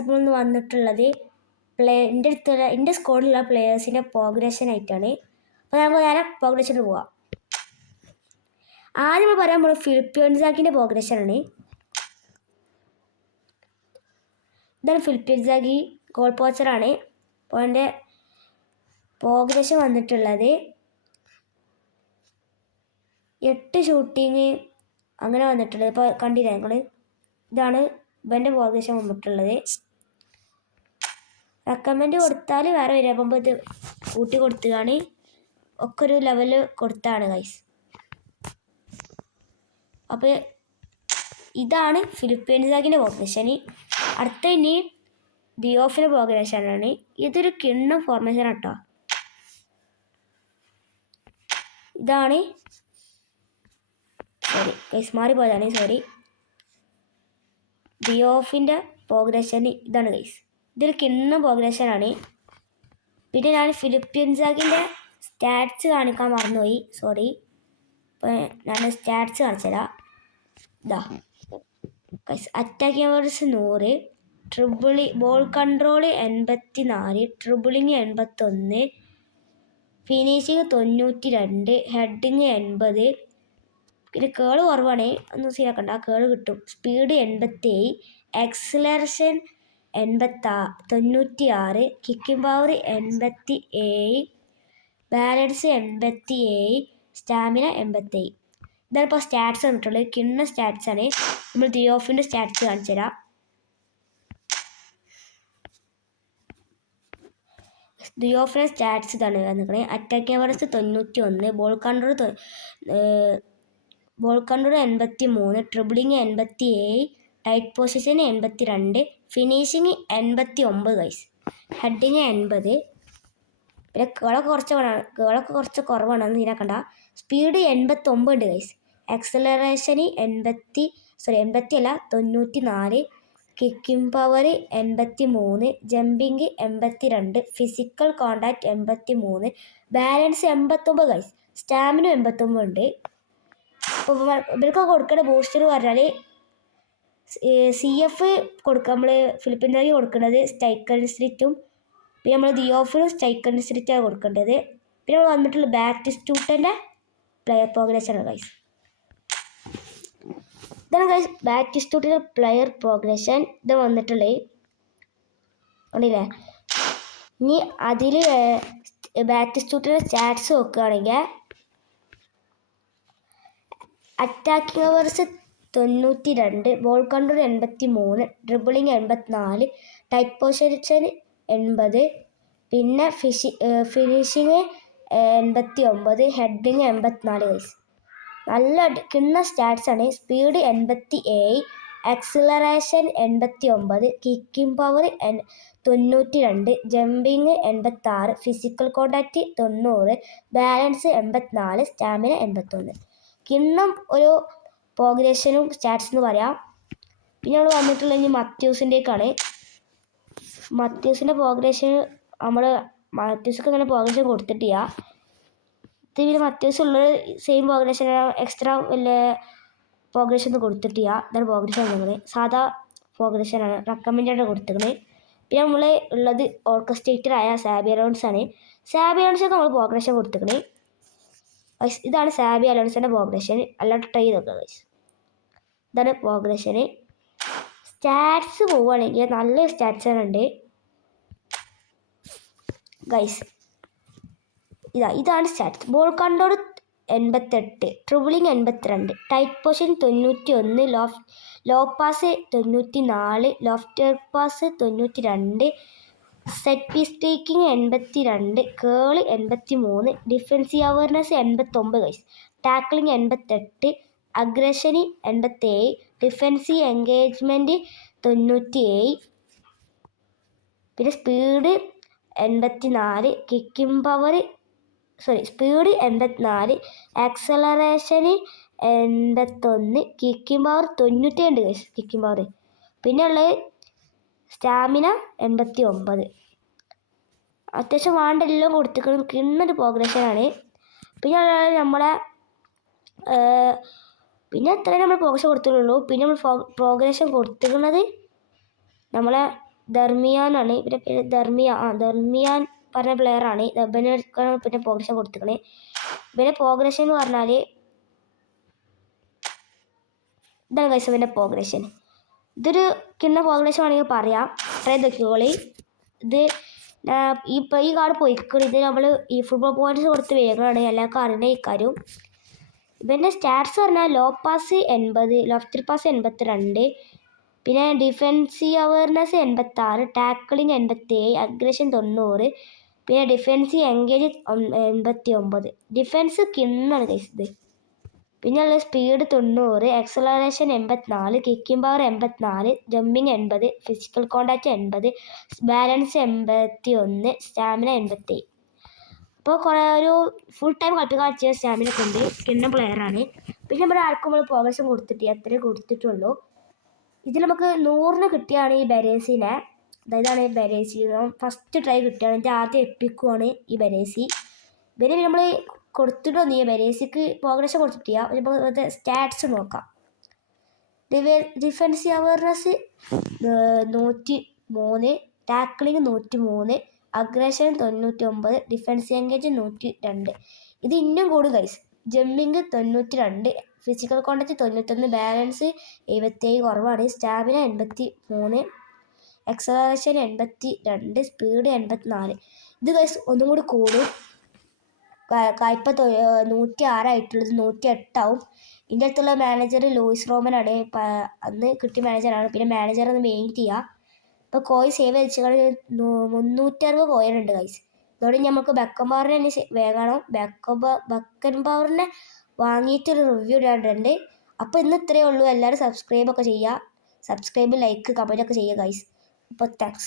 അപ്പോൾ ഒന്ന് വന്നിട്ടുള്ളത് എൻ്റെ സ്കോഡിലുള്ള പ്ലെയേഴ്സിൻ്റെ പ്രോഗ്രഷൻ ആയിട്ടാണ്. അപ്പോൾ നമുക്ക് നേരെ പ്രോഗ്രഷന് പോവാം. ആദ്യം നമ്മൾ പറയാൻ പോകുന്നത് ഫിലിപ്പിൻസാക്കിൻ്റെ പ്രോഗ്രഷനാണ്. ഇതാണ് ഫിലിപ്പിൻസാക്കി ഗോൾ പോച്ചറാണ്. അപ്പോൾ എൻ്റെ പ്രോഗ്രഷൻ വന്നിട്ടുള്ളത് 8 ഷൂട്ടിങ് അങ്ങനെ വന്നിട്ടുള്ളത്. ഇപ്പോൾ കണ്ടില്ല ഞങ്ങൾ. ഇതാണ് ഇവൻ്റെ പ്രോഗ്രഷൻ വന്നിട്ടുള്ളത്. റെക്കമെൻഡ് കൊടുത്താൽ വേറെ വരിക. അപ്പം ഇത് കൂട്ടി കൊടുത്തുകയാണ് ഒക്കെ ഒരു ലെവല് കൊടുത്താണ് ഗൈസ്. അപ്പോൾ ഇതാണ് ഫിലിപ്പീൻസാക്കിൻ്റെ പ്രോഗ്രഷൻ. അടുത്ത ഇനി ദിയോഫിൻ്റെ പ്രോഗ്രഷനാണ്. ഇതൊരു കിണ്ണം ഫോർമേഷൻ കേട്ടോ. ഇതാണ് ഗൈസ് മാറിപ്പോയതാണ്, സോറി. ദിയോഫിൻ്റെ പ്രോഗ്രഷൻ ഇതാണ് ഗൈസ്. ഇതൊരു കിണ്ണം പ്രോഗ്രഷനാണ്. പിന്നെ ഞാൻ ഫിലിപ്പീൻസാക്കിൻ്റെ സ്റ്റാറ്റ്സ് കാണിക്കാൻ മറന്നുപോയി, സോറി. അപ്പോൾ ഞാൻ സ്റ്റാറ്റ്സ് കാണിച്ചുതരാം. ഇതാ guys, attacking powers 100, ball control 84, dribbling 81, finishing 92, heading 80. പിന്നെ കേള് കുറവാണ്, ഒന്നും ശരിയാക്കണ്ട, കേള് കിട്ടും. Speed 87, acceleration 96, kicking power 87, balance 87, stamina 87. ഇതാണ് ഇപ്പോൾ സ്റ്റാറ്റ്സ് വന്നിട്ടുള്ളത്. കിണ്ണ സ്റ്റാറ്റ്സാണ്. നമ്മൾ ദിയോഫിൻ്റെ സ്റ്റാറ്റ്സ് കാണിച്ചു തരാം. ദിയോഫിൻ്റെ സ്റ്റാറ്റ്സ് ഇതാണ് വന്നിരിക്കുന്നത്. Attacking powers 91, ball control 83, dribbling 87, tight position 82, finishing 89 guys, heading 80. പിന്നെ കേളൊക്കെ കുറച്ച് കുറവാണ്, അന്ന് ഇതിനാക്കണ്ട. സ്പീഡ് 89 ഉണ്ട് guys. Acceleration 94, kicking power 83, jumping 82, physical contact 83, balance 89 guys, stamina 89 ഉണ്ട്. അപ്പോൾ ഇവർക്ക് കൊടുക്കേണ്ട ബൂസ്റ്റർ പറഞ്ഞാൽ CF കൊടുക്കുക. നമ്മൾ ഫിലിപ്പീൻസാക്കി കൊടുക്കുന്നത് സ്ട്രൈക്കർ ഇൻസ്റ്റിറ്റും, പിന്നെ നമ്മൾ ദിയോഫിനും സ്ട്രൈക്കർ ഇൻസ്റ്റിറ്റാണ് കൊടുക്കേണ്ടത്. പിന്നെ നമ്മൾ വന്നിട്ടുള്ള ബാറ്റിസ്റ്റൂട്ടൻ്റെ പ്ലെയർ പ്രോഗ്രഷനാണ് ഗൈസ്. ഇതാണ് ഗൈസ് ബാറ്റിസ്റ്റൂട്ടിൻ്റെ പ്ലെയർ പ്രോഗ്രഷൻ. ഇത് വന്നിട്ടുള്ളത് കണ്ടില്ലേ. ഇനി അതിൽ ബാറ്റിസ്റ്റൂട്ടിൻ്റെ സ്റ്റാറ്റ്സ് നോക്കുകയാണെങ്കിൽ attacking powers 92, ball control 83, dribbling 84, tight position 80, പിന്നെ ഫിനിഷിങ് 89, ഹെഡിങ് 84 ഗൈസ്. നല്ല കിണ്ണ സ്റ്റാറ്റ്സാണ്. Speed 87, acceleration 89, kicking power 92, jumping 86, physical contact 90, balance 84, stamina 81. കിണ്ണം ഒരു പ്രോഗ്രഷനും സ്റ്റാറ്റ്സ് എന്ന് പറയാം. പിന്നെ നമ്മൾ വന്നിട്ടുള്ളത് മത്യൂസിൻ്റെക്കാണ്. മത്യൂസിൻ്റെ പ്രോഗ്രഷൻ മത്യൂസൊക്കെ അങ്ങനെ പ്രോഗ്രഷൻ കൊടുത്തിട്ടില്ല. പിന്നെ മത്യൂസ് ഉള്ളത് സെയിം പ്രോഗ്രഷൻ, എക്സ്ട്രാ വല്ല പ്രോഗ്രഷൻ ഒന്നും കൊടുത്തിട്ടില്ല. ഇതാണ് പ്രോഗ്രഷൻ വന്നത്. സാധാ പ്രോഗ്രഷനാണ്, റെക്കമെൻഡാണ് കൊടുത്തിരിക്കുന്നത്. പിന്നെ നമ്മൾ ഉള്ളത് ഓർക്കസ്ട്രേറ്ററായ സാബി അലോൺസ് ആണ്. സാബി അലോൺസൊക്കെ നമ്മൾ പ്രോഗ്രഷൻ കൊടുത്തിരിക്കുന്നത്. ഇതാണ് സാബി അലോൺസിൻ്റെ പ്രോഗ്രഷൻ. അല്ലാണ്ട് ട്രൈ ചെയ്ത് നോക്കുക ഗൈസ്. ഇതാണ് പ്രോഗ്രഷന്. സ്റ്റാറ്റ്സ് പോവുകയാണെങ്കിൽ നല്ല സ്റ്റാറ്റ്സുകളുണ്ട് ഗൈസ്. ഇതാണ് stats. Ball control 88, dribbling 82, tight position 91, low pass 94, lofted pass 92, set piece taking 82, curl 83, defensive awareness 89 guys, tackling 88, aggression 87, defensive engagement 97, പിന്നെ speed 84, kicking power speed 84, acceleration 81, kicking power 97 guys, kicking power. പിന്നെ ഉള്ളത് stamina 89. അത്യാവശ്യം വേണ്ടെല്ലാം കൊടുത്തിരിക്കുന്നത് കിണ്ണൊരു പ്രോഗ്രഷനാണ്. പിന്നെ നമ്മളെ പിന്നെ അത്രയും നമ്മൾ പ്രോഗ്രഷൻ കൊടുത്തിട്ടുള്ളൂ. പിന്നെ നമ്മൾ പ്രോഗ്രഷൻ കൊടുത്തിരിക്കുന്നത് നമ്മളെ ദർമിയാനാണ്. ഇവരുടെ പേര് ദർമിയാൻ പറഞ്ഞ പ്ലെയറാണ്. ഇവനൊക്കെയാണ് പിന്നെ പ്രോഗ്രഷൻ കൊടുത്തിക്കണേ. ഇവൻ്റെ പ്രോഗ്രഷൻ എന്ന് പറഞ്ഞാൽ ഇതാണ് ഗൈസ് ഇവൻ്റെ പ്രോഗ്രഷൻ. ഇതൊരു പ്രോഗ്രഷൻ ആണെങ്കിൽ പറയാം. ട്രൈ നോക്കിക്കോളി. ഇത് ഈ കാർഡ് പോയിക്കോളി. ഇത് നമ്മൾ ഈ ഫുട്ബോൾ പോയിന്റ്സ് കൊടുത്ത് വേഗമാണ് എല്ലാവർക്കും അറിയുന്ന ഈ കാര്യം. ഇവൻ്റെ സ്റ്റാറ്റ്സ് പറഞ്ഞാൽ ലോ പാസ് 80, ലെഫ്റ്റ് പാസ് 82, പിന്നെ ഡിഫെൻസീവ് അവയർനെസ് 86, ടാക്കിളിങ് 87, അഗ്രഷൻ 90, പിന്നെ ഡിഫെൻസീവ് എൻഗേജ് 89. ഡിഫെൻസ് കിണ്ണാണ് ഗൈസ് ഇത്. പിന്നെ ഉള്ള speed 90, acceleration 84, kicking power 84, jumping 80, physical contact 80, balance 81, stamina 87. അപ്പോൾ കുറേ ഒരു ഫുൾ ടൈം കളിപ്പിക്കാൻ സ്റ്റാമിന ഒക്കെ ഉണ്ട്. കിണ്ണ പ്ലെയറാണ്. പിന്നെ ഇവിടെ ആർക്കും നമ്മൾ പ്രോഗ്രഷൻ കൊടുത്തിട്ട് അത്രേ കൊടുത്തിട്ടുള്ളൂ. ഇതിൽ നമുക്ക് 100 കിട്ടിയാണ് ഈ ബെരേസിനെ. അതായതാണ് ഈ ബെരേസി ഫസ്റ്റ് ട്രൈ കിട്ടുകയാണ്. എൻ്റെ ആദ്യം എപ്പിക്കുവാണ് ഈ ബെരേസി. ഇവര് നമ്മൾ കൊടുത്തിട്ടൊന്നും ഈ ബെരേസിക്ക് പ്രോഗ്രഷൻ കൊടുത്തിട്ടില്ല. നമുക്ക് സ്റ്റാറ്റ്സ് നോക്കാം. Defensive awareness 103, ടാക്കിളിങ് 103, aggression 99, defensive engage 102. ഇത് ഇന്നും കൂടും guys. Jumping 92, physical contact 91, balance 77 കുറവാണ്, സ്റ്റാമിന 83, എക്സലറേഷൻ 82, സ്പീഡ് 84. ഇത് ഗൈസ് ഒന്നും കൂടി കൂടും. ഇപ്പം 106 ആയിട്ടുള്ളത് 108 ആവും. ഇതിൻ്റെ അടുത്തുള്ള മാനേജർ ലൂയിസ് റോമനാണ്. അന്ന് കിട്ടിയ മാനേജറാണ്. പിന്നെ മാനേജർ ഒന്ന് മെയിൻ ചെയ്യുക. ഇപ്പോൾ കോയിൻ സേവ് വെച്ചാൽ 360 കോയിനുണ്ട് ഗൈസ്. ഇതോടെ നമുക്ക് ബക്കൻ പവറിനെ തന്നെ വേഗം ബക്കൻ പവറിനെ വാങ്ങിയിട്ടൊരു റിവ്യൂ ഇടാറുണ്ട്. അപ്പോൾ ഇന്ന് ഇത്രയേ ഉള്ളൂ. എല്ലാവരും സബ്സ്ക്രൈബൊക്കെ ചെയ്യുക. സബ്സ്ക്രൈബ്, ലൈക്ക്, കമൻറ്റൊക്കെ ചെയ്യുക ഗൈസ്. അപ്പോൾ താങ്ക്സ്.